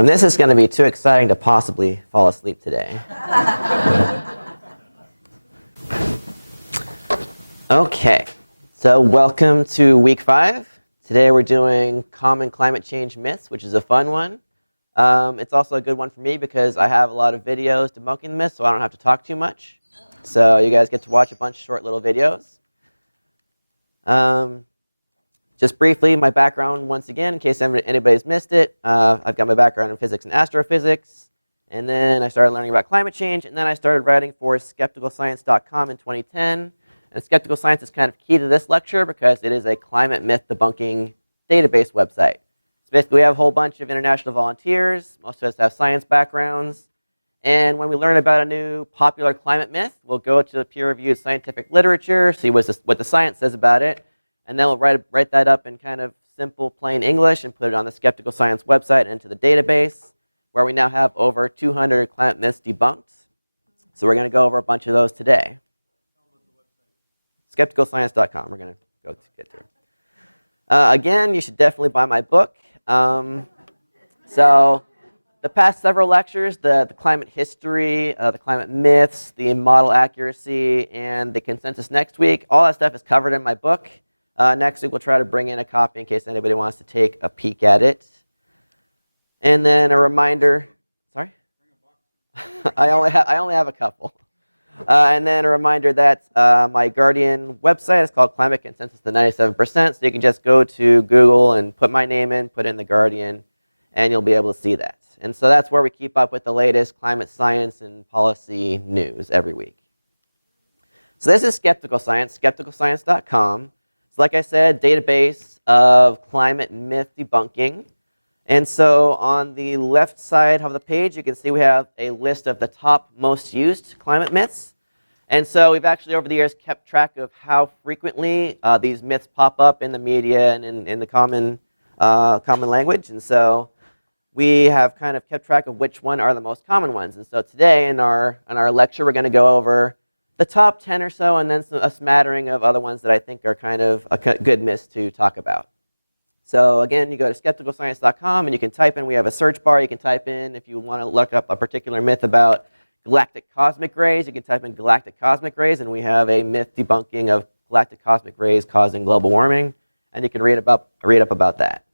Well, this is going to be too exciting to possibly fall asleep today. Okay, so welcome to week 5. Today we're doing common climate change myths, which is a fun one. It's also a good one for me because I have a lot of videos debunking the myths, so I don't have to talk too much. So you guys get to watch a bunch of short little videos. Just briefly, my background once again, in case anybody's missed it. I've got my background in physics and astrophysics, and then I started learning about climate change, and then I started writing for skepticalscience.com in 2010. And Skeptical Science is kind of key to this lecture because it is a climate myth debunking database website. So basically, we have a whole bunch of international volunteers. Most of us have science backgrounds. And when we learn about a new popular climate myth, we'll go to the peer-reviewed scientific literature, see what the science says about it, and then we'll write that up in kind of simple, plain English and put it on the Skeptical Science website into the database, where we now have over 200 climate myths debunked. So we're going to go over a bunch of those today. Skepticalscience.com. We're going to go get through. Again, you should definitely buy my book. So the past several lectures, the climate history, the climate myths, the model accuracy, and the consensus next week, all that stuff is covered in my book. Next week, we'll try to bring in a copy in case anybody wants to take a peek at it. And then a reminder. Sorry? I only have a couple. And then a reminder that my Guardian website is called Climate Consensus to 97%. So you can just go to Google and put my name in, put in the Guardian, and you'll be able to see that. And so that's where we keep up with the latest climate science and policy news every week. So this is Skeptical Science, skepticalscience.com. So like I said, database of climate myth debunking. And so on the left side of the page, you can see we have a list of the top most used climate myths. And so we've actually over the years kept track of how frequently these myths pop up in the media and in the common language. And so we have kind of kept track of which one are the most common ones. And so today in our lecture, we're going to go over the top 10 or so, and then a smattering of other ones that I think are kind of a good myths to talk about. So again, you go to skepticalscience.com and you can type in, we have a search bar, you can type in, if you want to look up a particular myth about galactic cosmic rays, you can type in galactic cosmic rays, and we have a myth debunking of galactic cosmic rays causing global warming, and you can read up about that.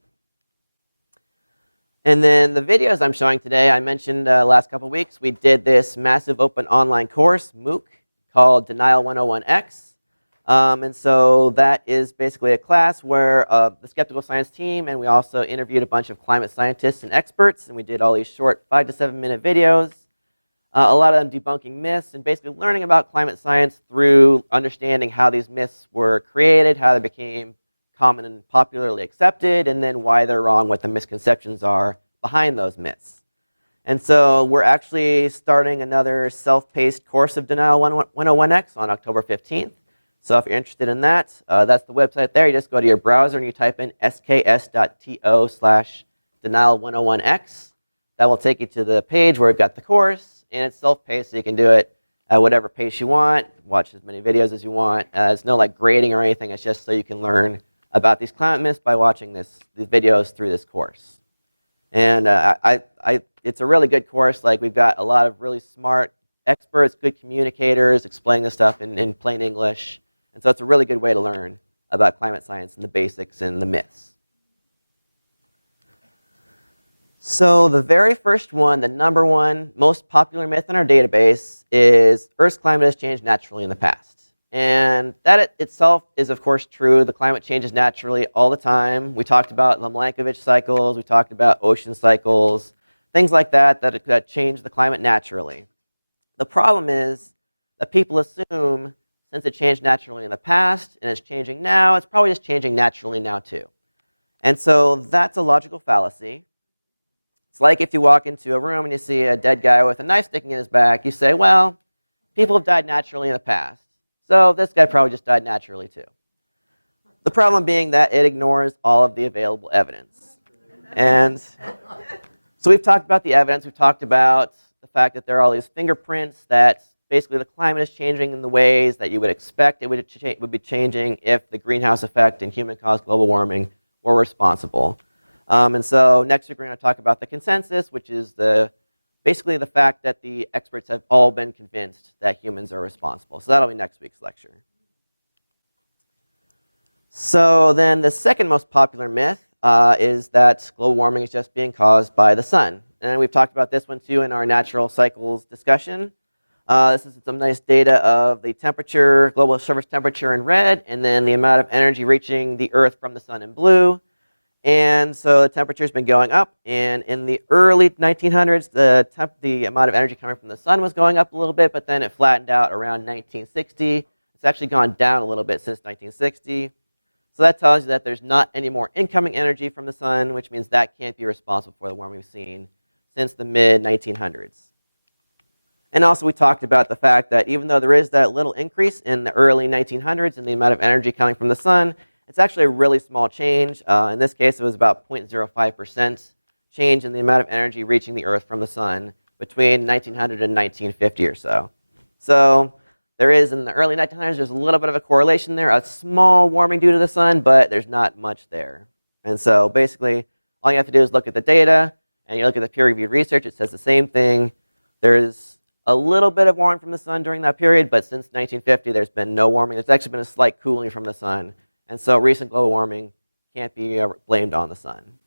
And then the videos I'm showing today, I mentioned last couple weeks, we did this massive open online course, MOOC, called Denial 101X. And so that is basically a class where the Skeptical Science team, and we also interviewed a bunch of climate scientists and experts, and we did all these short 5 to 7 minute videos, a lot of them debunking myths and basically learning about climate science through understanding how these myths were created, how they became common and popularly accepted, and then why they're wrong, what the misconceptions are behind those myths. And so we're actually starting another self-paced course of Denial 101X on October 15th. So if you're interested in that, that's the website there. You just go to your browser and you type in sks.to/denial101x. That will take you to the page where we've got the course, and it's self-paced, so you can do it at whatever pace you want, watch as many videos as you want. It's no like grading or anything. It's just so you can learn about these climate myths by watching these videos through this course. And it's a really good course. Like, we've got a lot of really smart experts, good communicators, explaining this stuff in plain English. And so it's a really good way to learn about climate science and the basics and the myths. So the very first one, the number one most popular myth in our database is Earth's climate has changed naturally in the past. And that itself is, of course, true. The climate changes naturally all the time. We talked about the Milankovitch cycles. We talked about ocean cycles, things like that change the climate naturally. The problem is that people assume since it changed naturally in the past and it's changing now, it's probably just changing naturally now too. And so that's a logical fallacy. It's like if you walk into a room and you see a dead guy with a knife sticking in his back, you say, well, people have died naturally in the past, so this guy probably just died naturally too. The problem being that it ignores all of the available evidence. And so we've talked about the evidence. We've talked about the fact that there are all these fingerprints that basically the climate is changing in the ways that you would expect it would be changing if the greenhouse effect and human-caused global warming were responsible. And so next week we're going to talk about the consensus, which is basically the fact that the experts have all been convinced that humans are responsible. So that'll be next week's lecture. So then the second most popular myth is that global warming is just being caused by the sun. And we've talked about this one too in our natural cycles discussion. This is some nice data of the temperature, global surface temperature in red, and then the amount of energy reaching the Earth from the sun in blue. And so the temperature's been going up, and in the early 1900s, the amount of energy coming from the sun was going up a little bit, but then it flattened out around 1960. It's actually gone down a little bit since 1960. So that tells you that there's not any more incoming energy from the sun, which means that can't be responsible for the warming we've seen since the mid-1900s. And also we talked about the fact that even though there is that little increase in the early 1900s in the amount of energy coming from the sun, it's actually a really small change. In this case, it was about 0.05% change in the amount of energy reaching the Earth from the sun between 1900 and 1950 or so. So there is, in the early 1900s, there's a little bit of a correlation there, a small warming due to the sun, but there's not much there. And so basically, all you have to do is look at the data, and you look at the peer-reviewed research, it says the same thing. There's a little bit of warming from the sun during that period, but since 1950, there's been no warming. There's actually been a slight cooling from the sun. And so recent global warming can't be blamed on the sun.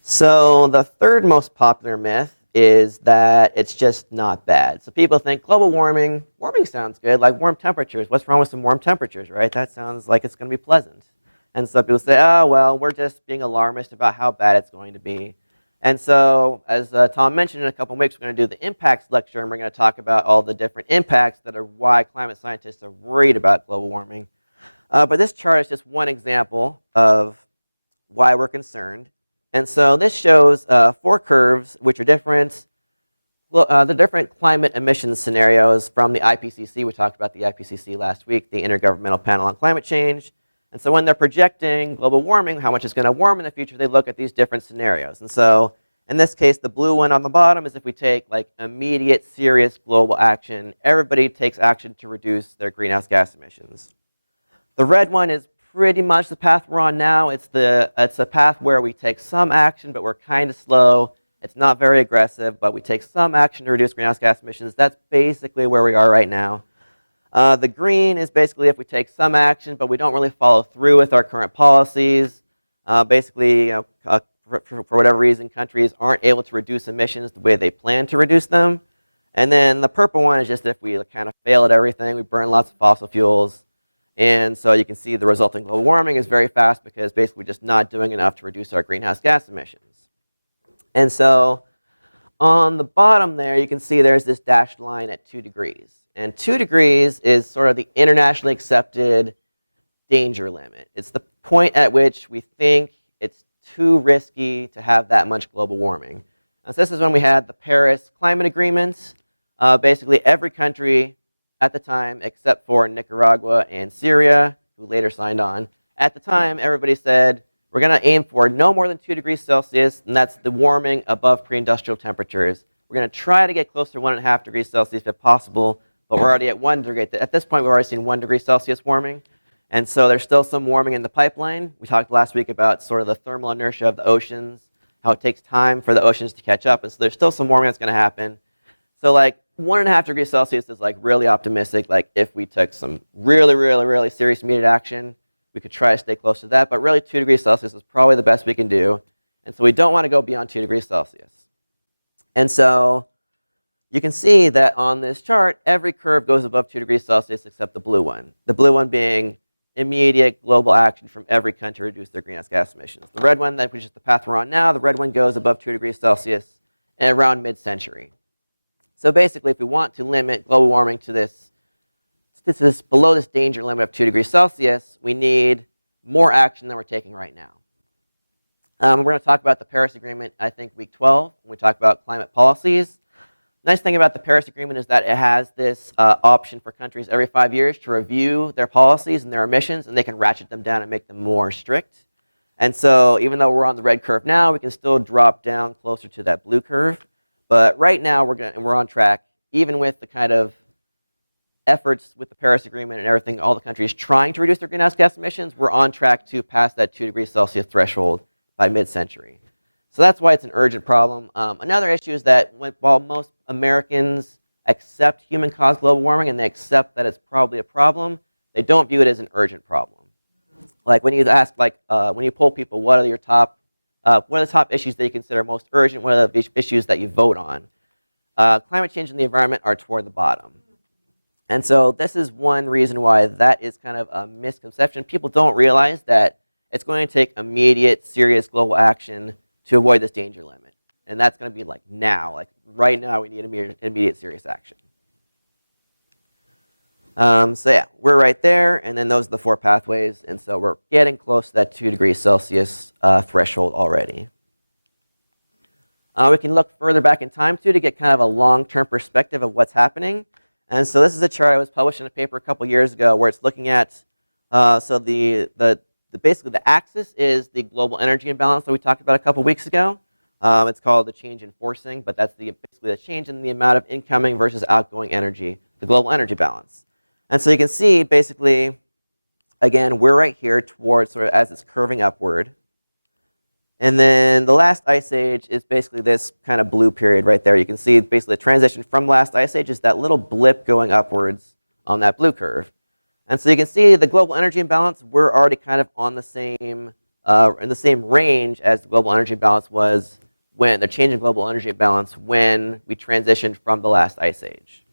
So the third most popular myth is that it's just not bad. So people think global warming sounds good, like warm temperatures. What's wrong with some warm temperatures, right? That sounds like it's going to be pleasant. And so people say, oh, well, we're just being alarmist about how bad it's going to be. And so, as Tom mentioned, in a couple of weeks, we're going to do the impacts lecture, and we're going to talk about all the different impacts that are why climate scientists are worried about global warming. But this chart is just one example of why we're concerned. And so this shows 4 curves, which are different, the different climate emissions scenarios from the IPCC. We talked about the IPCC last week, the Intergovernmental Panel on Climate Change. And so when they're projecting global warming, how much it's going to warm in the future, they look at these different scenarios. And so in this case, the blue one on the bottom is if we take like immediate, serious global action. Everybody takes action to reduce their greenhouse gas emissions. The red one is pretty much the path we're on now. It's a path where we take some action, but we're kind of slow. It's not very aggressive, but we take some action to reduce greenhouse gas emissions. That's basically where we are right now. The green is basically if we take some action, but we don't really follow through with our current policies. Basically, for whatever reason, countries aren't able to reduce emissions the way they plan to reduce them. And then the purple one is just if we kind of fail at everything, we burn lots of fossil fuels. And so you can see the resulting global warming is very fast because basically we're just not doing enough to reduce our greenhouse gas emissions. And so on the bottom there, you can see there's this dashed line at 2 degrees. And 2 degrees is sort of the internationally accepted danger limit. It's the point at which we think it's too risky to have that much global warming. And so this is when we had the Paris Climate Agreement. Basically every country at the time, except for Nicaragua and Syria, who later signed on, at the time everybody said, we're going to aim for no more than 2 degrees Celsius, and that's the warming above pre-industrial temperatures. We're going to try to get closer to 1.5 degrees Celsius if possible, but we're already at 1 degree. At this point, we've already seen 1 degree Celsius warming, and so there's still some warming in the pipeline. We talked last week about sort of the thermal inertia of the oceans, how it takes time for the oceans to catch up, and so there's still some warming that's going to happen. So like 1.5 degrees Celsius is like really optimistic. Like if we took some really, really, really serious immediate action, we could try to stay close to that, but really 2 degrees Celsius is probably the best we can do, and so we don't want to go beyond 2 degrees Celsius. And so you can see that on this chart, every curve goes above 2 degrees Celsius except the blue one. The blue one being immediate global action from every country to reduce their greenhouse gas emissions. The red one, which is the path we're on now, the red one goes above 2 degrees Celsius around mid-century. So basically, if we want to limit global warming to this below this danger limit of 2 degrees Celsius, we need more action than we're taking right now. We're going to talk about the Paris Agreement, I think, week 12, when we talk about climate policies. Nice thing about the Paris Agreement is that it has this option for countries every 5 years to review their policies and their emissions, and they can ratchet them down and make them more strict. And so even though we're on the red curve now, we can still drop down closer to that blue curve. But right now, we're on track, even with the kind of efforts with the Paris Agreement and everything, all the countries trying to reduce their greenhouse gas emissions, we're on track to pass that 2 degrees Celsius threshold by mid-century. So that's why it's an urgent problem. Another issue is that while most Americans accept human-caused global warming and they accept that it's probably a problem, they don't view it as an urgent problem. Like when you ask, when you poll people, what are the top issues that you consider most urgent? What are the issues that you vote on? Climate change and the environment are toward the bottom. And so this is one reason why that is kind of a misconception. People don't realize that it's going to take immediate, serious global action to avoid this danger limit. And that's going to be like now, like right now we need immediate serious action. So yeah, we're right there, and then those are the 4 pathways, and so we're getting close to that 2 degrees Celsius threshold already. We can look further back in time too to get kind of a long-term perspective of what's happening. And so this is a chart I was published in a paper a couple years ago where it's looking at, so basically the axis is the global energy imbalance that we talked about a couple weeks ago. It's called the change in forcing, but that's basically the change in the amount of incoming versus outgoing energy, the global energy balance. And so you can see basically, again, we're right here towards sort of as it's curving upward. And then the last ice age is basically this kind of blue period right there. You can see basically the transition from last ice age is that little blip going upwards on that blue curve. And so you can see the global energy imbalance, we're already kind of on the same, in the same range as the global energy balance was when the change in global energy balance when we transitioned from the last ice age.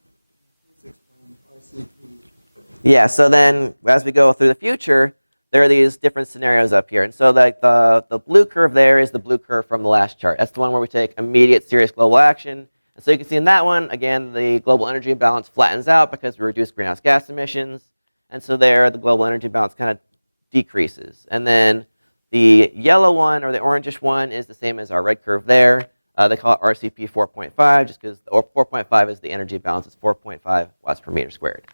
Yeah, so then as we go through the future, there are these different scenarios up here. And so the blue curve there is the blue curve from the last chart. That's the one where we take immediate serious global action. And so you can see in that one, again, the global energy imbalance flattens out because we reduce greenhouse gas emissions. And so there, the global energy balance kind of decreases. And then the yellow one, or the orangish one, is the same as our red curve there. They call it RCP 4.5, just because, or 4.5 is the energy balance. It's 4.5 watts per meter squared.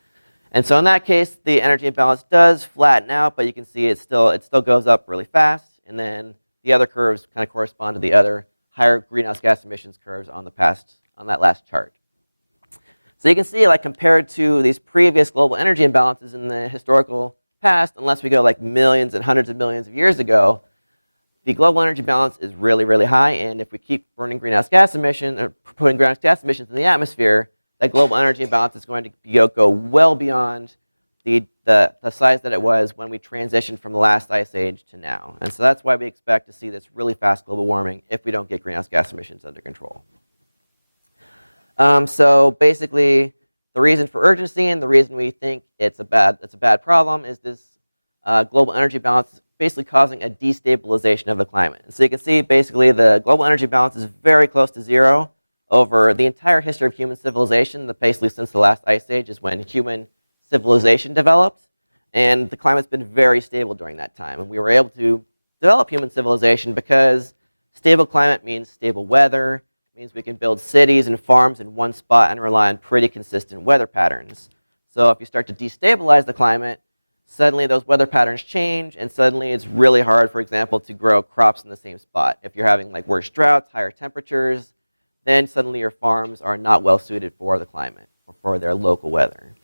And so in that case, the energy imbalance does flatten out, but you can see it still goes up really fast. And then the other curves kind of correspond to the other higher greenhouse gas emissions curves on that last chart. So you can see, like, compared to these previous global energy imbalances in the historical past, unless we go like millions and hundreds of millions of years ago, the global energy balance is really, really high. And if we keep burning greenhouse gas emissions, or putting greenhouse gas emissions in the atmosphere, that global energy imbalance is going to go well beyond the size that it was when we transitioned from the last ice age to now. And so that's why we expect to see this really fast global warming if we don't get greenhouse gas emissions under control. So basically, the reason for urgency and the reason we think it's a bad problem is this global energy balance basically causing a destabilization of the climate. And so you can see basically the global energy balance is very close to zero over the entire history of human civilization. Basically since the last ice age is when human civilization developed, and the climate's been very stable during that time. And we were able to develop human civilization because stable climate means stable weather, means we can build cities and farms in one spot and rely on pretty consistent weather patterns. So if you start to destabilize the climate, suddenly those weather patterns change, and suddenly it's really hard, for example, to grow crops in the same spot. If you're having like worse droughts, higher temperatures, then suddenly your farms are not well suited for the climate or for their local weather.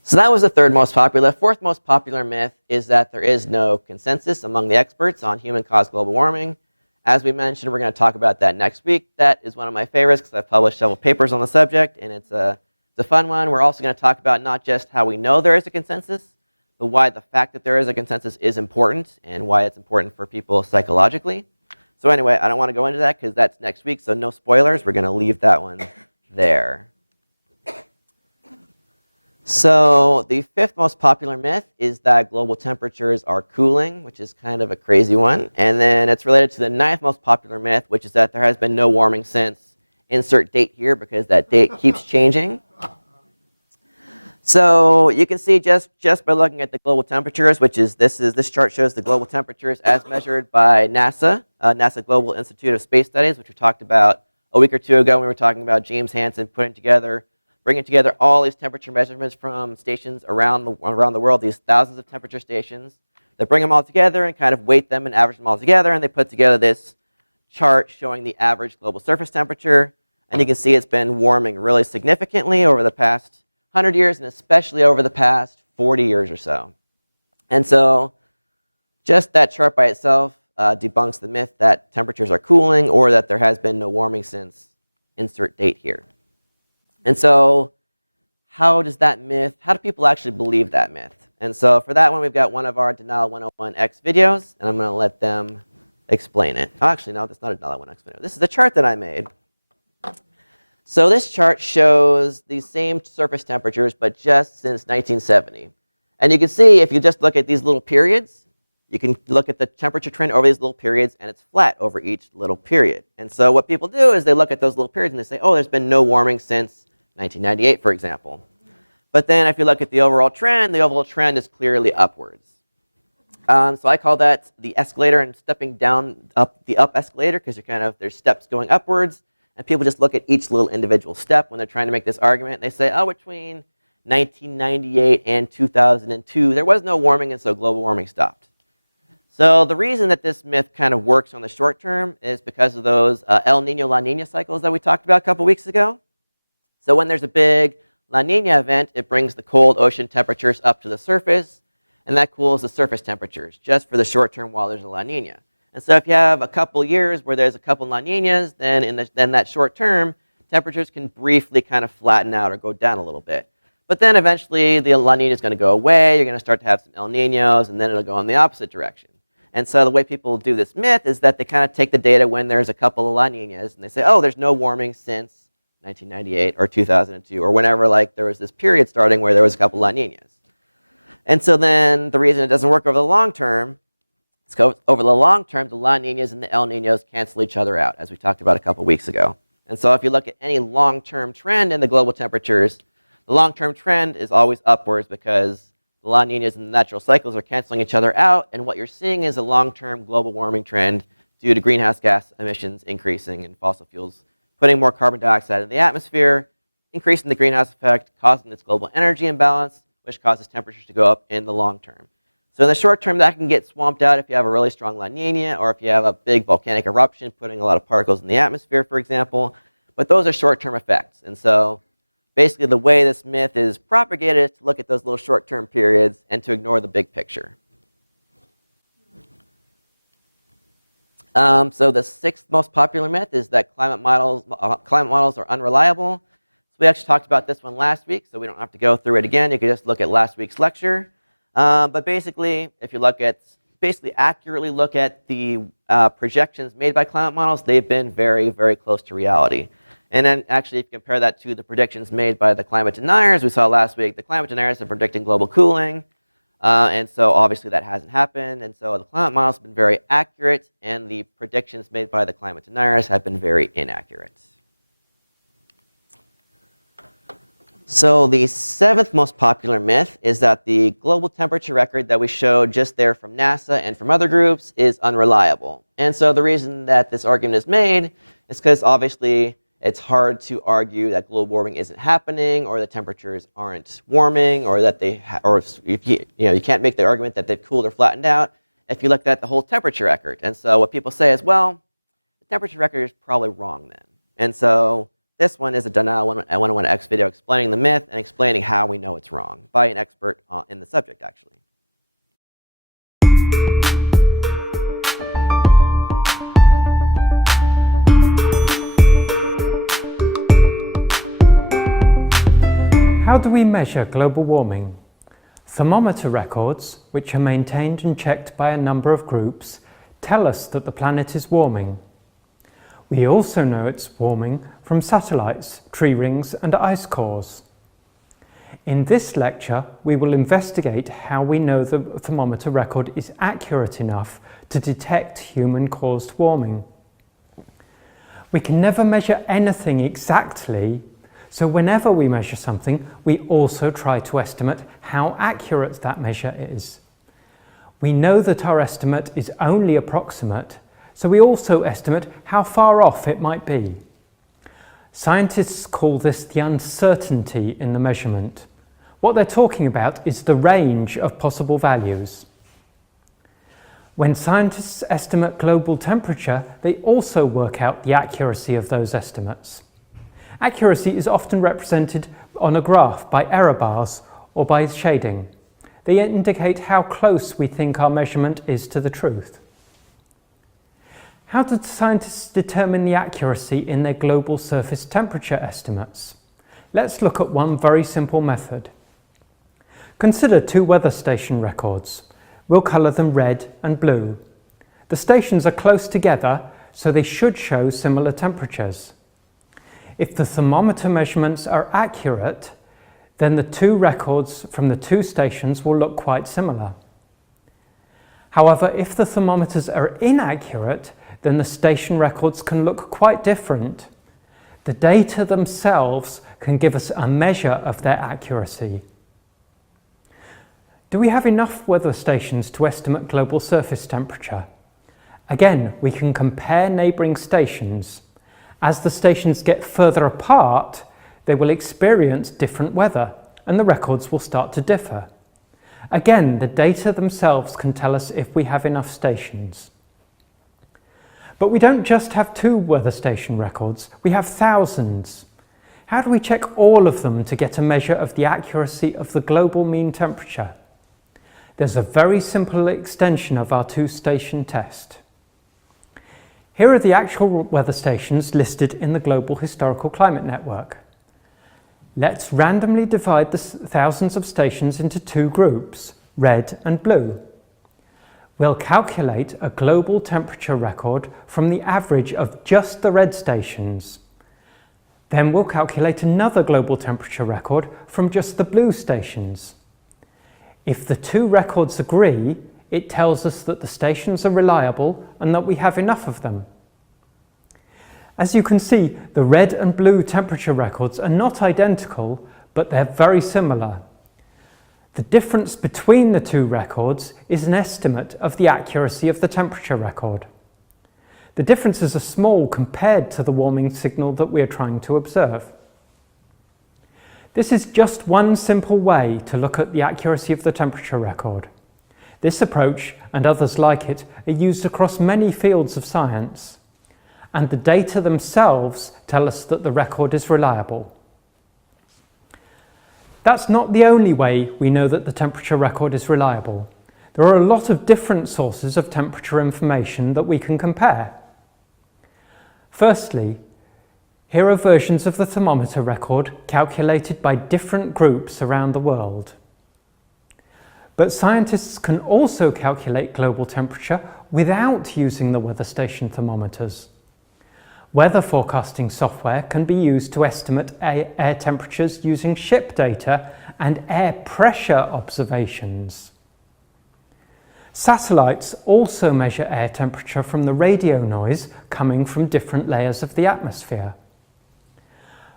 So that was the third most popular. The fourth most popular myth is that there is no consensus among the experts on human-caused global warming. As we mentioned, we're going to talk about that next week. That is one of my favorites because I've published several papers on the subject, and it's a fun one. We're also going to talk about not just how we know there is a consensus, but why the fact that there is a consensus is important and why it's important for people psychologically. So anyway, I don't want to go into that because that's next week, so no spoilers. We're going to leave that one there. So the fifth most popular myth is that global temperatures are cooling, which is kind of a crazy one. And then it's related to the ninth most popular myth, which is that there has been no warming since insert date here because that date keeps changing. So you can see just by looking at the global temperatures, which is this chart shows the global temperatures as measured by NASA, NASA Global Institute of Space Studies, which we talked about a week or two ago when we were talking about James Hansen bringing together all these temperature measurements from stations around the world, these thousands of temperature stations. They bring them all together and kind of weight them and average them all together, and they put together this chart showing the average global surface temperature. And you can see it's been warming really significantly over the past 100 years, and especially over the past 40 years or so. And so just that chart by itself debunks the myth that temperatures are cooling or that there has been no warming since insert date here. And so how do people actually believe that myth? And so for that one, we've got one of our Denial 101X videos, and I'm going to let them explain it. Oh, actually, no, that's not a Denial 101X video. This is a chart that I made. So this chart shows the same surface temperatures, but just since 1970. And you can see, if you just look at these little periods, you can look at the temperature trend over these little periods, and it's flat over each little period. And so what people do is they look at those little periods and they say, oh, there's been no warming since 1998, for example. But then if you look at the overall trend is clearly upwards. So I call that the escalator and stepping down up the up escalator, because there's steps going upwards. And people just look at each little individual step when they're trying to make this argument. They say, oh, between 1998 and 2002, there was no warming, and so global warming stopped. So the reason that this myth kind of works on the short term is because of those El Nino, La Nina cycles that we talked about a couple weeks ago. So when there's a big La Nina event, it brings the cold ocean temperatures up to the surface, and that cools the surface temperatures just for the short term while there's a La Nina. And so if you have a couple years where there's a couple La Ninas, then then that short term, temperatures can briefly kind of flatten out or go down a little bit. But then eventually the La Nina is going to go away, you're going to start to have some El Ninos, and then it'll go in the opposite direction. And so the way people do this myth is that they kind of take the data when there's a couple of La Ninas, and they say, oh, there's no warming since 1998 or 2002, or whenever there was this period starting where there was a couple La Ninas. And so then the reason it doesn't work over the long term, over the long term, the La Ninas and the El Ninos cancel each other out, as we talked about a couple weeks ago. And so if you look at any long-term trend in the global temperatures, the long-term trend is always upwards because the La Ninas and the natural cycles are canceling each other out, and what you're seeing is a long-term global warming trend due to greenhouse gas emissions increasing and fossil fuels putting more carbon dioxide in the atmosphere, increasing the greenhouse effect, causing this global energy imbalance, which causes temperatures to go up in the long term. So in the short term, that can get swamped out if you have a really strong La Nina or if you have a big volcanic eruption putting a lot of particles in the atmosphere, for example. But those are short-term effects. And so basically the way this myth is propagated is to look at those little short-term periods and to ignore the big picture. So the sixth most popular myth is that climate models are unreliable. So we actually talked about this one last week, so we don't have to go through it again. You can just look at last week's lecture. But basically, if you accurately look at the projections made by climate models, they've been very, very close to reality. And then actually, if you compare that to the predictions made by the climate deniers, we saw last week, the climate deniers are predicting global cooling. And so obviously that hasn't happened. And so the climate models have been very accurate, and the predictions made by the climate deniers have been very inaccurate. So the seventh most popular myth is that the global temperature record that we showed just there from NASA and from other groups is unreliable. And so the reason that this argument is made is because obviously it's hard to argue that global warming isn't happening, or the temperatures aren't warming, or that you can't make the argument that they've cooled or flattened out if you looked at the whole temperature record. And so what people say is, well, the temperature record is probably wrong then. And so this one is a Denial 101X video explaining the myth and explaining how we know it's wrong by an expert in the subject, actually. How do we measure global warming? Thermometer records, which are maintained and checked by a number of groups, tell us that the planet is warming. We also know it's warming from satellites, tree rings, and ice cores. In this lecture, we will investigate how we know the thermometer record is accurate enough to detect human-caused warming. We can never measure anything exactly, so whenever we measure something, we also try to estimate how accurate that measure is. We know that our estimate is only approximate, so we also estimate how far off it might be. Scientists call this the uncertainty in the measurement. What they're talking about is the range of possible values. When scientists estimate global temperature, they also work out the accuracy of those estimates. Accuracy is often represented on a graph by error bars or by shading. They indicate how close we think our measurement is to the truth. How did scientists determine the accuracy in their global surface temperature estimates? Let's look at one very simple method. Consider two weather station records. We'll colour them red and blue. The stations are close together, so they should show similar temperatures. If the thermometer measurements are accurate, then the two records from the two stations will look quite similar. However, if the thermometers are inaccurate, then the station records can look quite different. The data themselves can give us a measure of their accuracy. Do we have enough weather stations to estimate global surface temperature? Again, we can compare neighbouring stations. As the stations get further apart, they will experience different weather and the records will start to differ. Again, the data themselves can tell us if we have enough stations. But we don't just have two weather station records, we have thousands. How do we check all of them to get a measure of the accuracy of the global mean temperature? There's a very simple extension of our two-station test. Here are the actual weather stations listed in the Global Historical Climate Network. Let's randomly divide the thousands of stations into two groups, red and blue. We'll calculate a global temperature record from the average of just the red stations. Then we'll calculate another global temperature record from just the blue stations. If the two records agree, it tells us that the stations are reliable and that we have enough of them. As you can see, the red and blue temperature records are not identical, but they're very similar. The difference between the two records is an estimate of the accuracy of the temperature record. The differences are small compared to the warming signal that we are trying to observe. This is just one simple way to look at the accuracy of the temperature record. This approach, and others like it, are used across many fields of science, and the data themselves tell us that the record is reliable. That's not the only way we know that the temperature record is reliable. There are a lot of different sources of temperature information that we can compare. Firstly, here are versions of the thermometer record calculated by different groups around the world. But scientists can also calculate global temperature without using the weather station thermometers. Weather forecasting software can be used to estimate air temperatures using ship data and air pressure observations. Satellites also measure air temperature from the radio noise coming from different layers of the atmosphere.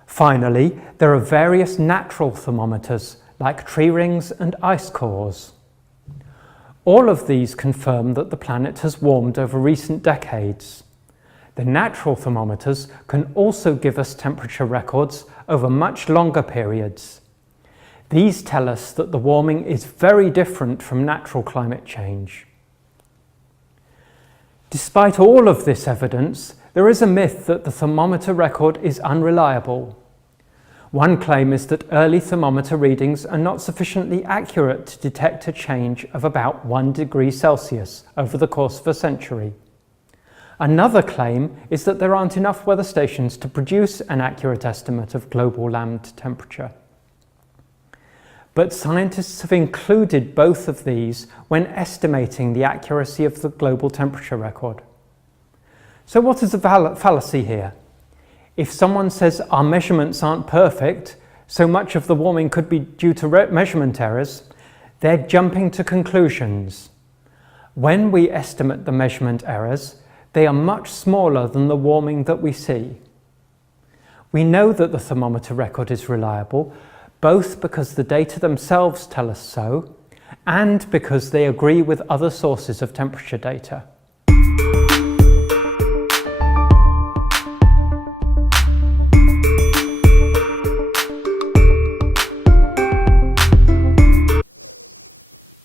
Finally, there are various natural thermometers like tree rings and ice cores. All of these confirm that the planet has warmed over recent decades. The natural thermometers can also give us temperature records over much longer periods. These tell us that the warming is very different from natural climate change. Despite all of this evidence, there is a myth that the thermometer record is unreliable. One claim is that early thermometer readings are not sufficiently accurate to detect a change of about 1 degree Celsius over the course of a century. Another claim is that there aren't enough weather stations to produce an accurate estimate of global land temperature. But scientists have included both of these when estimating the accuracy of the global temperature record. So what is the fallacy here? If someone says our measurements aren't perfect, so much of the warming could be due to measurement errors, they're jumping to conclusions. When we estimate the measurement errors, they are much smaller than the warming that we see. We know that the thermometer record is reliable, both because the data themselves tell us so, and because they agree with other sources of temperature data.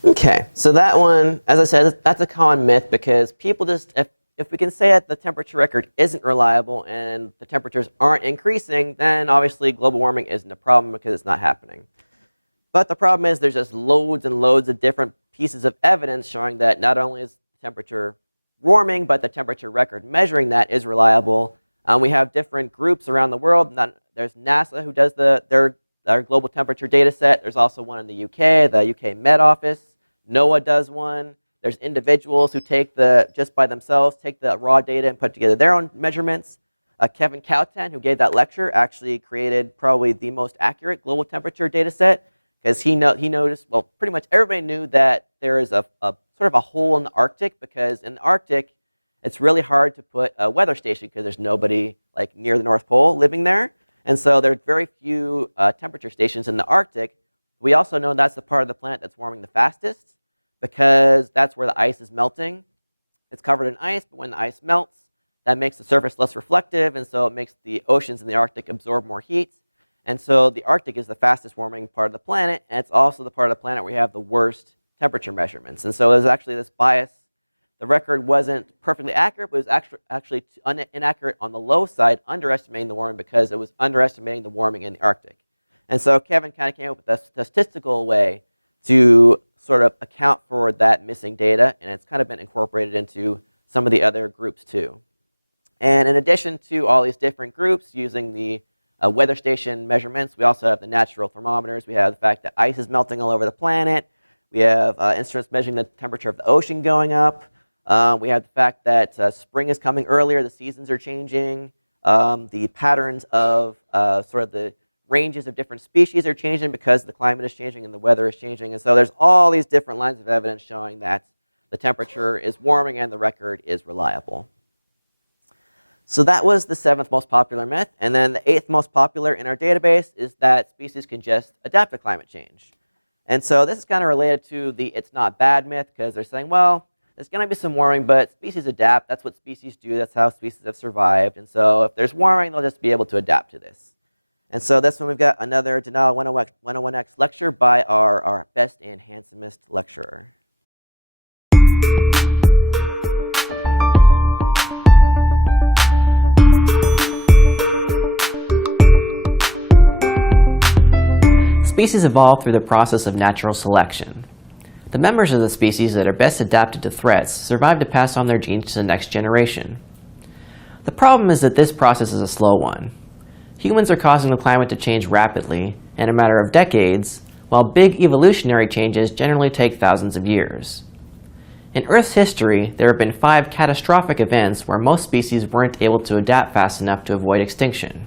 Okay, so that one, as I said, that's a common myth because people just, if if we can say that the temperature record isn't reliable and the temperatures aren't increasing, then obviously global warming isn't a problem because it's not happening. But the problem is there's just loads and loads of different pieces of evidence showing that not only is temperature warming, but the temperature record measuring that is reliable. We have different groups around the world. There's NASA who does their global temperature data set. There's also one in the UK, the UK Met Office. NOAA does one. There's individuals who just by themselves, take the raw data and put together their own measurements. Kevin Kautan, who gave that lecture, actually created probably the most accurate global temperature data set because he noticed, well, pretty much everybody knew that there is a sort of a hole in the Arctic, because in the Arctic, it's really hard to put a weather station because there's nobody like near the North Pole living there. And so there are very few temperature stations in the Arctic. We also know that's the part of the planet that's warming the fastest because that's where the ice is melting. It's covered in ice, but when the ice melts, that makes the surface less reflective, and so it makes the oceans in the Arctic absorb more heat. And so the Arctic is the fastest warming part of the planet, and it's also the part of the planet where you have the worst temperature measurements. And so there's actually this bias. The record wasn't perfectly accurate, but it was actually inaccurate on the low side, underestimating the warming because it was underestimating the warming in the Arctic. And so Kevin kind of came up with a statistical way to sort of account for that missing data, and it's kind of been incorporated into some of the other groups too. And in addition to all these different groups using the weather station measurements, we also have the natural thermometers. We have the fact that ice is melting all over the planet. We have instruments measuring the temperature of the ocean going up. We have the fact that spring is coming earlier, the seasons are changing, the patterns of sort of the ranges of different species are changing because the climate is changing and the weather is changing. And so there's all these different lines of evidence showing that the temperature is warming and the record is reliable. So that was the 7th most popular myth. And then the 8th most popular in our database is that species can just adapt to climate change. And so this is kind of related to the it's not bad myth, because they're saying, well, there's going to be some warming, but species adapt. That's what species do. That's how species have survived. And so if there's warming, they'll just be able to adapt to this. And so this one, we've got another Denali 101X lecture by our best and handsomest lecturer. Species evolve through the process of natural selection. The members of the species that are best adapted to threats survive to pass on their genes to the next generation. The problem is that this process is a slow one. Humans are causing the climate to change rapidly in a matter of decades, while big evolutionary changes generally take thousands of years. In Earth's history, there have been 5 catastrophic events where most species weren't able to adapt fast enough to avoid extinction.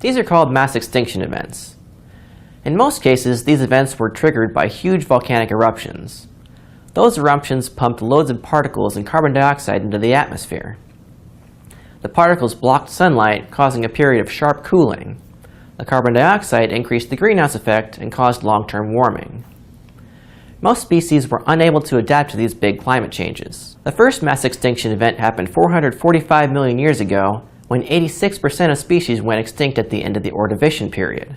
These are called mass extinction events. In most cases, these events were triggered by huge volcanic eruptions. Those eruptions pumped loads of particles and carbon dioxide into the atmosphere. The particles blocked sunlight, causing a period of sharp cooling. The carbon dioxide increased the greenhouse effect and caused long-term warming. Most species were unable to adapt to these big climate changes. The first mass extinction event happened 445 million years ago, when 86% of species went extinct at the end of the Ordovician period.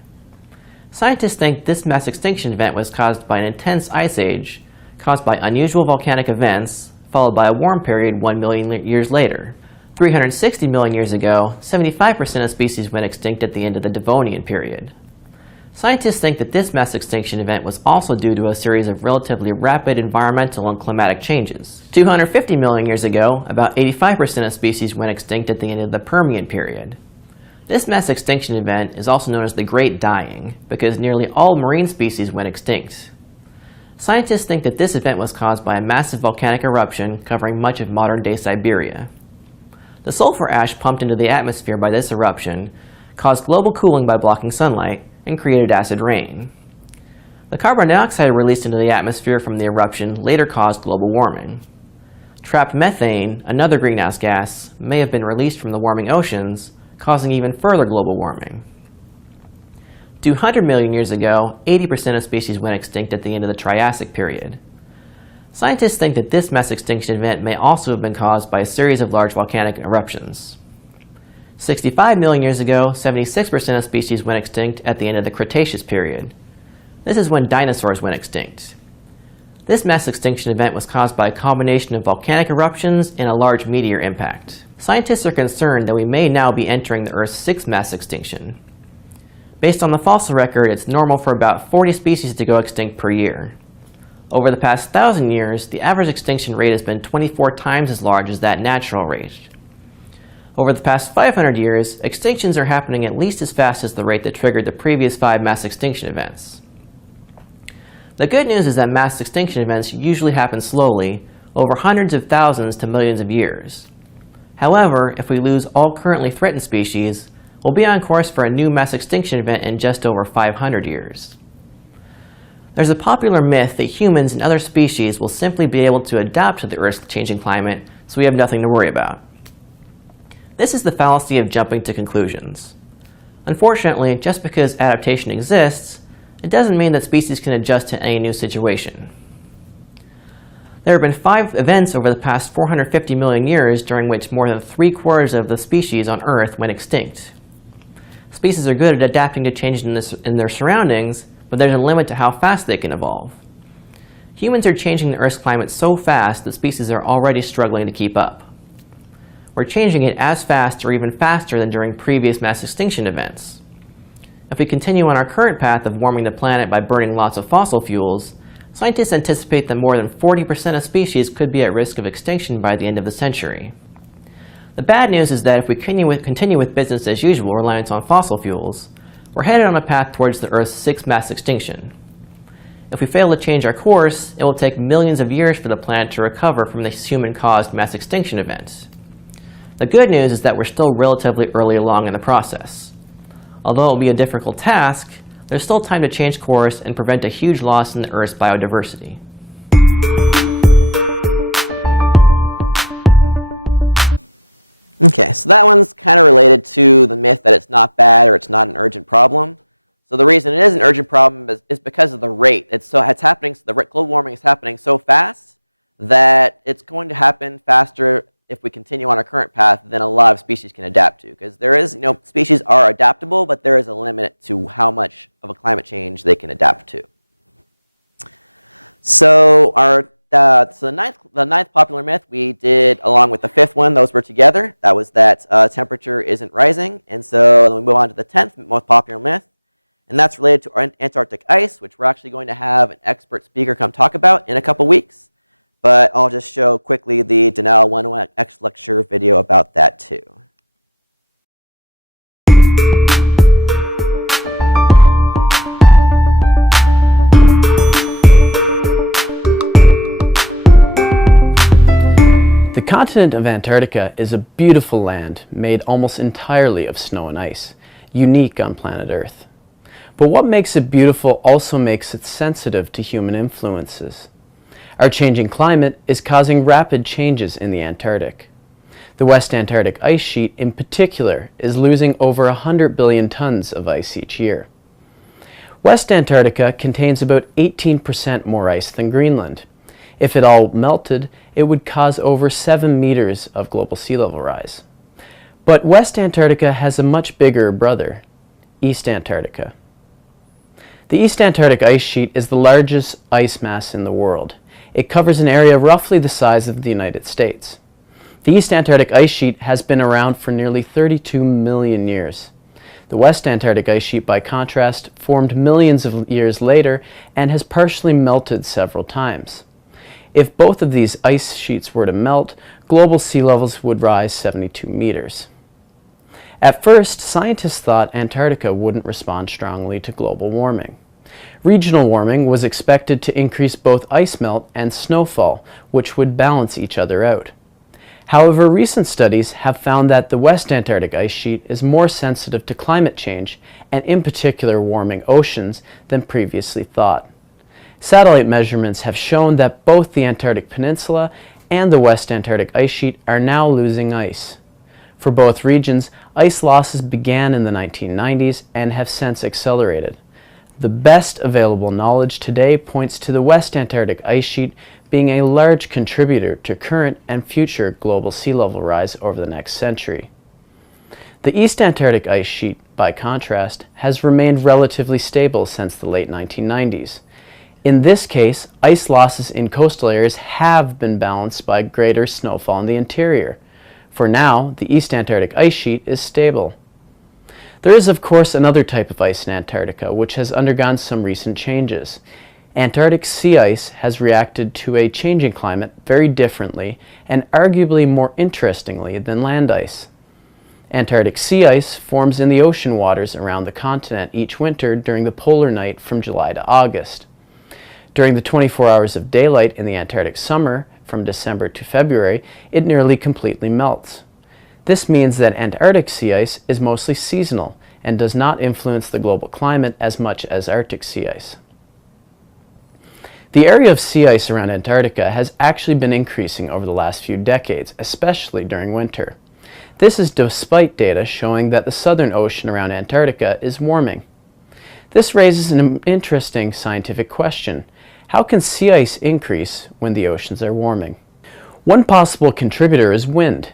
Scientists think this mass extinction event was caused by an intense ice age, caused by unusual volcanic events, followed by a warm period 1 million years later. 360 million years ago, 75% of species went extinct at the end of the Devonian period. Scientists think that this mass extinction event was also due to a series of relatively rapid environmental and climatic changes. 250 million years ago, about 85% of species went extinct at the end of the Permian period. This mass extinction event is also known as the Great Dying, because nearly all marine species went extinct. Scientists think that this event was caused by a massive volcanic eruption covering much of modern-day Siberia. The sulfur ash pumped into the atmosphere by this eruption caused global cooling by blocking sunlight and created acid rain. The carbon dioxide released into the atmosphere from the eruption later caused global warming. Trapped methane, another greenhouse gas, may have been released from the warming oceans, causing even further global warming. 200 million years ago, 80% of species went extinct at the end of the Triassic period. Scientists think that this mass extinction event may also have been caused by a series of large volcanic eruptions. 65 million years ago, 76% of species went extinct at the end of the Cretaceous period. This is when dinosaurs went extinct. This mass extinction event was caused by a combination of volcanic eruptions and a large meteor impact. Scientists are concerned that we may now be entering the Earth's sixth mass extinction. Based on the fossil record, it's normal for about 40 species to go extinct per year. Over the past 1,000 years, the average extinction rate has been 24 times as large as that natural rate. Over the past 500 years, extinctions are happening at least as fast as the rate that triggered the previous 5 mass extinction events. The good news is that mass extinction events usually happen slowly, over hundreds of thousands to millions of years. However, if we lose all currently threatened species, we'll be on course for a new mass extinction event in just over 500 years. There's a popular myth that humans and other species will simply be able to adapt to the Earth's changing climate, so we have nothing to worry about. This is the fallacy of jumping to conclusions. Unfortunately, just because adaptation exists, it doesn't mean that species can adjust to any new situation. There have been 5 events over the past 450 million years during which more than 3/4 of the species on Earth went extinct. Species are good at adapting to changes in their surroundings, but there's a limit to how fast they can evolve. Humans are changing the Earth's climate so fast that species are already struggling to keep up. We're changing it as fast or even faster than during previous mass extinction events. If we continue on our current path of warming the planet by burning lots of fossil fuels, scientists anticipate that more than 40% of species could be at risk of extinction by the end of the century. The bad news is that if we continue with business as usual reliance on fossil fuels, we're headed on a path towards the Earth's sixth mass extinction. If we fail to change our course, it will take millions of years for the planet to recover from this human-caused mass extinction event. The good news is that we're still relatively early along in the process. Although it will be a difficult task, there's still time to change course and prevent a huge loss in the Earth's biodiversity. Okay, so that one's kind of related to the myth that it's not bad or it's not an urgent problem. So the reason it is an urgent problem is because of the rate. It's happening. So the global warming is happening so fast that it's going to happen faster if we continue on our current path than a lot of species can adapt to. Because there is, species are adaptable, but there is a limit to how much of a climate change they can adapt to. So the ninth popular myth we did along with the 5th one, those were together. That was that temperature isn't rising. And so then we move on to the 10th most popular myth. And that's related to Antarctic ice, which we're actually going to have an expert speaker come talk about in a couple weeks. But I'll just show quickly the Denali 101X lecture video about that too. The continent of Antarctica is a beautiful land made almost entirely of snow and ice, unique on planet Earth. But what makes it beautiful also makes it sensitive to human influences. Our changing climate is causing rapid changes in the Antarctic. The West Antarctic ice sheet in particular is losing over 100 billion tons of ice each year. West Antarctica contains about 18% more ice than Greenland. If it all melted, it would cause over 7 meters of global sea level rise. But West Antarctica has a much bigger brother, East Antarctica. The East Antarctic ice sheet is the largest ice mass in the world. It covers an area roughly the size of the United States. The East Antarctic ice sheet has been around for nearly 32 million years. The West Antarctic ice sheet, by contrast, formed millions of years later and has partially melted several times. If both of these ice sheets were to melt, global sea levels would rise 72 meters. At first, scientists thought Antarctica wouldn't respond strongly to global warming. Regional warming was expected to increase both ice melt and snowfall, which would balance each other out. However, recent studies have found that the West Antarctic ice sheet is more sensitive to climate change, and in particular warming oceans, than previously thought. Satellite measurements have shown that both the Antarctic Peninsula and the West Antarctic ice sheet are now losing ice. For both regions, ice losses began in the 1990s and have since accelerated. The best available knowledge today points to the West Antarctic ice sheet being a large contributor to current and future global sea level rise over the next century. The East Antarctic ice sheet, by contrast, has remained relatively stable since the late 1990s. In this case, ice losses in coastal areas have been balanced by greater snowfall in the interior. For now, the East Antarctic ice sheet is stable. There is, of course, another type of ice in Antarctica which has undergone some recent changes. Antarctic sea ice has reacted to a changing climate very differently and arguably more interestingly than land ice. Antarctic sea ice forms in the ocean waters around the continent each winter during the polar night from July to August. During the 24 hours of daylight in the Antarctic summer, from December to February, it nearly completely melts. This means that Antarctic sea ice is mostly seasonal and does not influence the global climate as much as Arctic sea ice. The area of sea ice around Antarctica has actually been increasing over the last few decades, especially during winter. This is despite data showing that the Southern Ocean around Antarctica is warming. This raises an interesting scientific question. How can sea ice increase when the oceans are warming? One possible contributor is wind.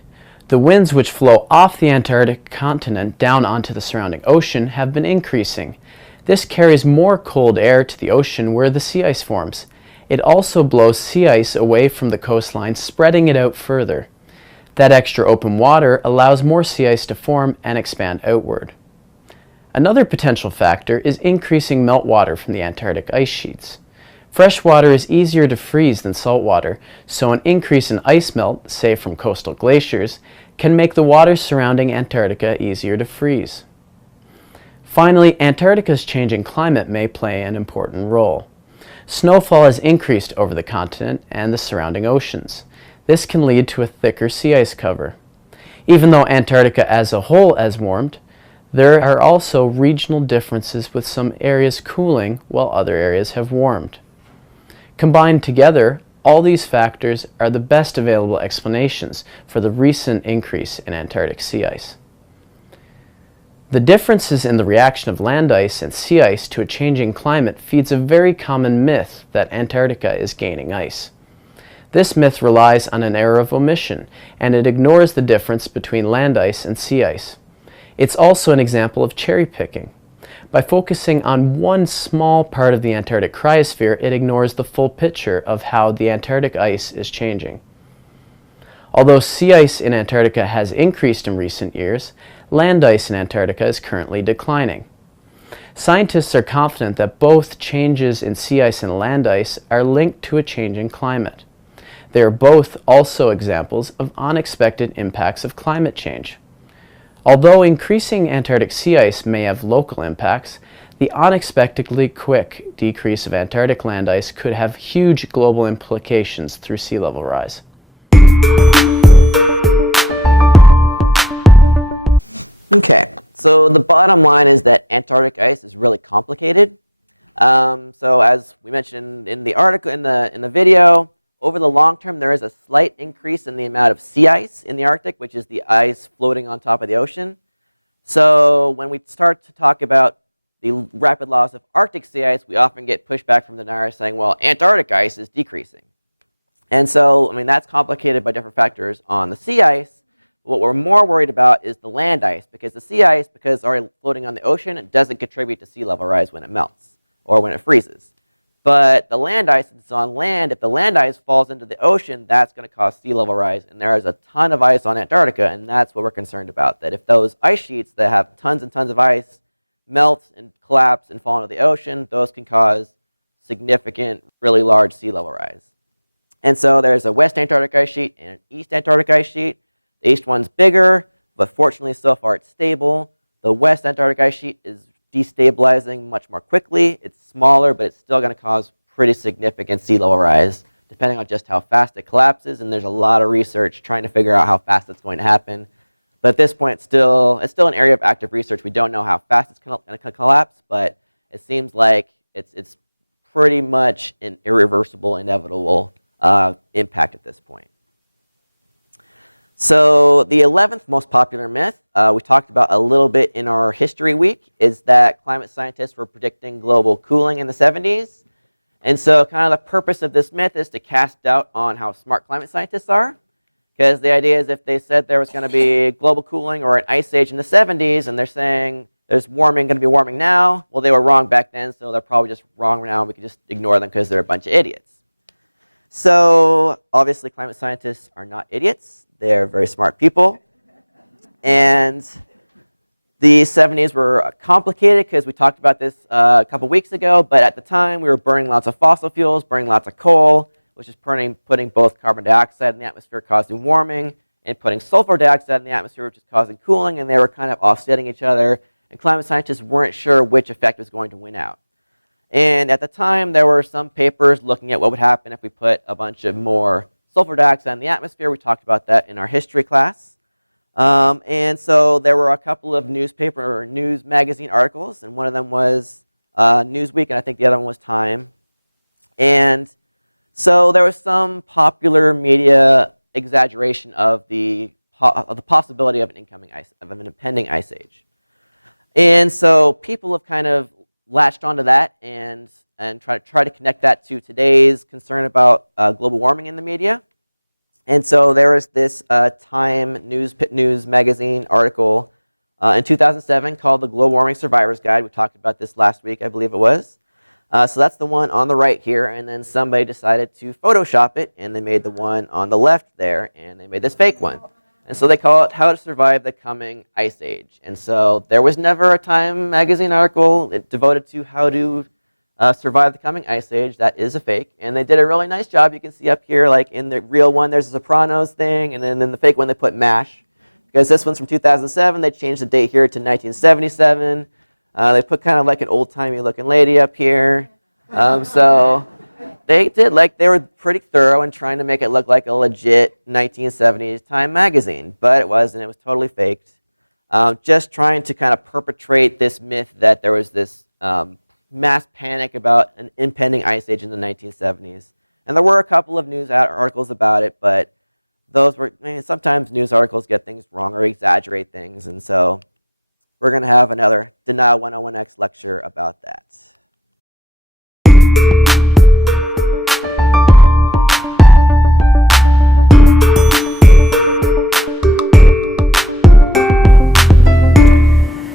The winds which flow off the Antarctic continent down onto the surrounding ocean have been increasing. This carries more cold air to the ocean where the sea ice forms. It also blows sea ice away from the coastline, spreading it out further. That extra open water allows more sea ice to form and expand outward. Another potential factor is increasing meltwater from the Antarctic ice sheets. Fresh water is easier to freeze than salt water, so an increase in ice melt, say from coastal glaciers, can make the water surrounding Antarctica easier to freeze. Finally, Antarctica's changing climate may play an important role. Snowfall has increased over the continent and the surrounding oceans. This can lead to a thicker sea ice cover. Even though Antarctica as a whole has warmed, there are also regional differences with some areas cooling while other areas have warmed. Combined together, all these factors are the best available explanations for the recent increase in Antarctic sea ice. The differences in the reaction of land ice and sea ice to a changing climate feeds a very common myth that Antarctica is gaining ice. This myth relies on an error of omission, and it ignores the difference between land ice and sea ice. It's also an example of cherry picking. By focusing on one small part of the Antarctic cryosphere, it ignores the full picture of how the Antarctic ice is changing. Although sea ice in Antarctica has increased in recent years, land ice in Antarctica is currently declining. Scientists are confident that both changes in sea ice and land ice are linked to a changing climate. They are both also examples of unexpected impacts of climate change. Although increasing Antarctic sea ice may have local impacts, the unexpectedly quick decrease of Antarctic land ice could have huge global implications through sea level rise. Okay, so the bottom line is that Antarctic ice is really complicated. So as we mentioned in the article, in the video, over the long term, there is a slight increase in the amount of sea ice in the Arctic, which is the ice floating on top of the ocean. So when we start to talk about the rapid loss of Arctic sea ice, we often get pushback from deniers saying, well, Antarctic ice is decreasing. And so, I mean, that's complicated by different factors on the sea ice. What we're more worried about is the land ice, because the sea ice, because it's already floating on the ocean, it doesn't contribute to sea level rise when it melts or when it freezes. But the land ice that's on land, if the land ice falls into the ocean, that's going to cause sea level rise. And there is a ton of ice on Antarctica, and that's what we're concerned about. That if those ice sheets that have tons and tons of ice melt and collapse and fall into the ocean, those can cause significant, really large sea level rise. And so there's a West Antarctic ice sheet and an East Antarctic ice sheet. The east one's bigger, but fortunately so far it's stable. The West Antarctic ice sheet is destabilizing much more quickly. It's smaller, but it's still going to cause pretty significant sea level rise, depending on just how fast it collapses. And there's a lot of research trying to figure out how fast it's going to happen. But at this point, it's still an area of active research. We don't know how fast it's going to collapse, but it seems like it's pretty much an irreversible, inevitable impact at this point. So the 11th most popular myth we talked about a little bit in our history week is that climate scientists were predicting global cooling in the 70s. And so kind of the purpose of this myth is to cast doubt on how smart climate scientists are. Because the idea is if they said there was going to be global cooling or an ice age in the 70s and they're there's warming going to be warming now. Well, they were wrong back then, so they're probably just wrong now. We can just ignore them because they're a bunch of idiots. So obviously climate scientists are not idiots. They're very smart people. And the 70s were complicated because we talked about this a couple weeks ago, but at the time we were burning lots of fossil fuels, burning lots of coal, which is putting both carbon dioxide in the atmosphere, causing warming, and putting sulfur dioxide in the atmosphere, which is causing cooling, and they were kind of offsetting each other, and climate scientists weren't sure which effect was going to win out. And at the time, there were some papers looking at what would happen if we put a bunch of more sulfur dioxide in the atmosphere. We talked about that in our history class. And so there were a couple of newspaper or news magazine articles, and one of them was Newsweek, and I think the other one was Time. And so there was some popular media exaggeration of the possibility of an impending ice age. And so people have kind of latched onto that and try to connect that to today's concern about global warming in the media. And so there was this Time news magazine article in 2007 called The Global Warming Survivor's Guide. We talked about this last week, I believe it was. So that's the one on the right here, and then somebody decided to Photoshop it, and they made the one on the left there, and they made this fake one. And so they call it How to Survive the Coming Ice Age. And so there was never a Time magazine article devoted to how to survive the coming ice age. That is a fake, and they did a really nice job. You can see up here, like in the real one, there's a Sopranos thing, and then in the fake one, they put MASH. Because this one's from 2007, they changed the date here to 1977. They put kind of like an old-timey looking lady up here. So they were pretty thorough in trying to make it look like a legit 1970s Time magazine, but it wasn't. It was totally faked. Just trying to kind of perpetrate this myth that there was this mass panic about an impending ice age in the 1970s. And there were a couple of news articles about it, but those were, sometimes news articles get things wrong or exaggerate things, and so we're going to have another Denial 101X lecture about that.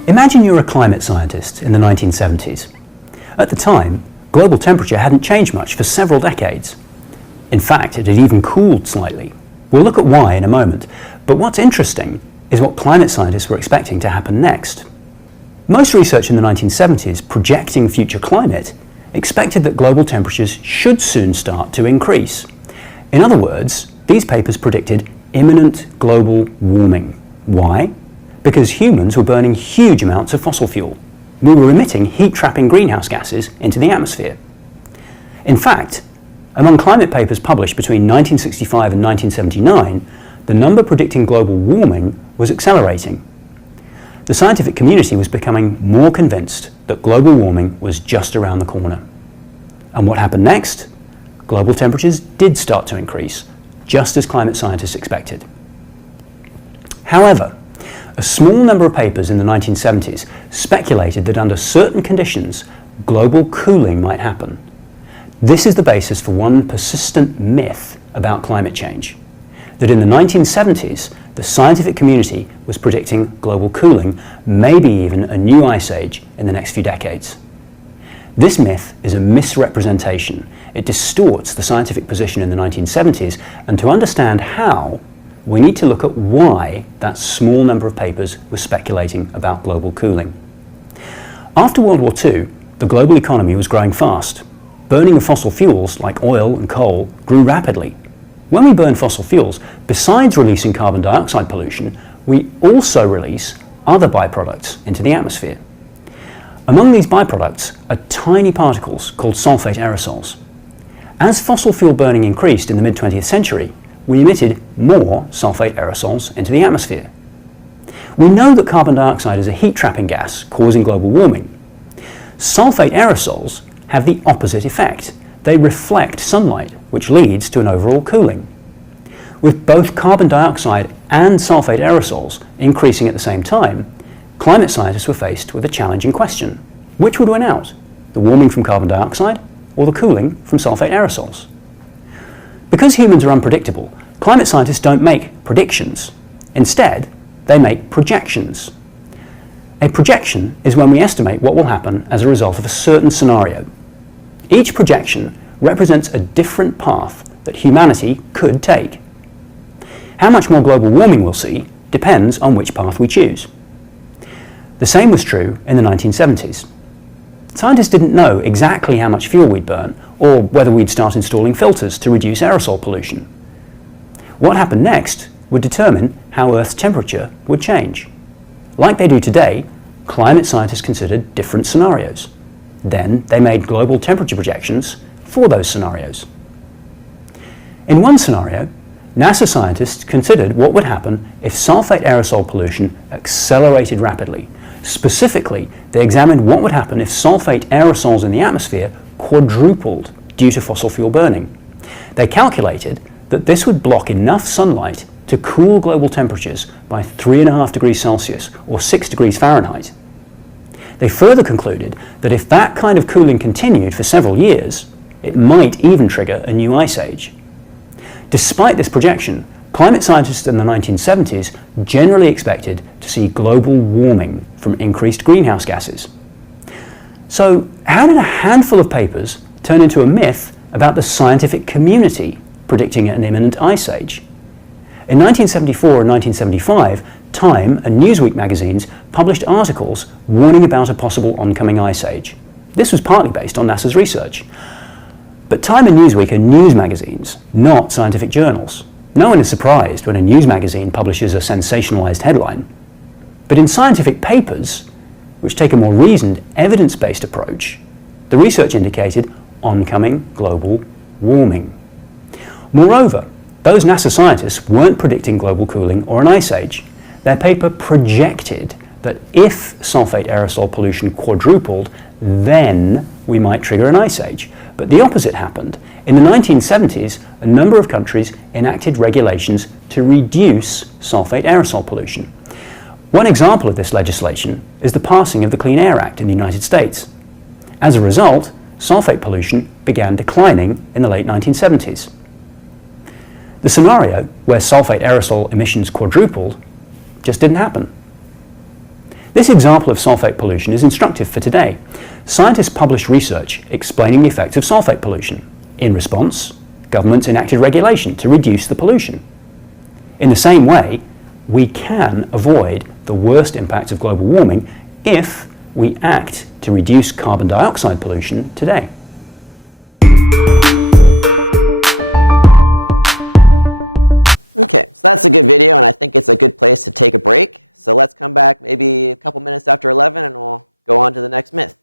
Imagine you're a climate scientist in the 1970s. At the time, global temperature hadn't changed much for several decades. In fact, it had even cooled slightly. We'll look at why in a moment, but what's interesting is what climate scientists were expecting to happen next. Most research in the 1970s projecting future climate expected that global temperatures should soon start to increase. In other words, these papers predicted imminent global warming. Why? Because humans were burning huge amounts of fossil fuel. We were emitting heat-trapping greenhouse gases into the atmosphere. In fact, among climate papers published between 1965 and 1979, the number predicting global warming was accelerating. The scientific community was becoming more convinced that global warming was just around the corner. And what happened next? Global temperatures did start to increase, just as climate scientists expected. However, a small number of papers in the 1970s speculated that under certain conditions, global cooling might happen. This is the basis for one persistent myth about climate change, that in the 1970s, the scientific community was predicting global cooling, maybe even a new ice age in the next few decades. This myth is a misrepresentation. It distorts the scientific position in the 1970s, and to understand how, we need to look at why that small number of papers were speculating about global cooling. After World War II, the global economy was growing fast. Burning of fossil fuels like oil and coal grew rapidly. When we burn fossil fuels, besides releasing carbon dioxide pollution, we also release other byproducts into the atmosphere. Among these byproducts are tiny particles called sulfate aerosols. As fossil fuel burning increased in the mid-20th century, we emitted more sulfate aerosols into the atmosphere. We know that carbon dioxide is a heat-trapping gas causing global warming. Sulfate aerosols have the opposite effect. They reflect sunlight, which leads to an overall cooling. With both carbon dioxide and sulfate aerosols increasing at the same time, climate scientists were faced with a challenging question. Which would win out, the warming from carbon dioxide or the cooling from sulfate aerosols? Because humans are unpredictable, climate scientists don't make predictions. Instead, they make projections. A projection is when we estimate what will happen as a result of a certain scenario. Each projection represents a different path that humanity could take. How much more global warming we'll see depends on which path we choose. The same was true in the 1970s. Scientists didn't know exactly how much fuel we'd burn or whether we'd start installing filters to reduce aerosol pollution. What happened next would determine how Earth's temperature would change. Like they do today, climate scientists considered different scenarios. Then they made global temperature projections for those scenarios. In one scenario, NASA scientists considered what would happen if sulfate aerosol pollution accelerated rapidly. Specifically, they examined what would happen if sulfate aerosols in the atmosphere quadrupled due to fossil fuel burning. They calculated that this would block enough sunlight to cool global temperatures by 3.5 degrees Celsius or 6 degrees Fahrenheit. They further concluded that if that kind of cooling continued for several years, it might even trigger a new ice age. Despite this projection, climate scientists in the 1970s generally expected to see global warming from increased greenhouse gases. So, how did a handful of papers turn into a myth about the scientific community predicting an imminent ice age? In 1974 and 1975, Time and Newsweek magazines published articles warning about a possible oncoming ice age. This was partly based on NASA's research. But Time and Newsweek are news magazines, not scientific journals. No one is surprised when a news magazine publishes a sensationalized headline. But in scientific papers, which take a more reasoned, evidence-based approach, the research indicated oncoming global warming. Moreover, those NASA scientists weren't predicting global cooling or an ice age. Their paper projected that if sulfate aerosol pollution quadrupled, then we might trigger an ice age. But the opposite happened. In the 1970s, a number of countries enacted regulations to reduce sulfate aerosol pollution. One example of this legislation is the passing of the Clean Air Act in the United States. As a result, sulfate pollution began declining in the late 1970s. The scenario where sulfate aerosol emissions quadrupled just didn't happen. This example of sulfate pollution is instructive for today. Scientists published research explaining the effects of sulfate pollution. In response, governments enacted regulation to reduce the pollution. In the same way, we can avoid the worst impacts of global warming if we act to reduce carbon dioxide pollution today. Okay, so that's a good video, and I think it's a good place to take a break. So let's come back maybe a couple minutes after 11, and we'll go on to the next myth.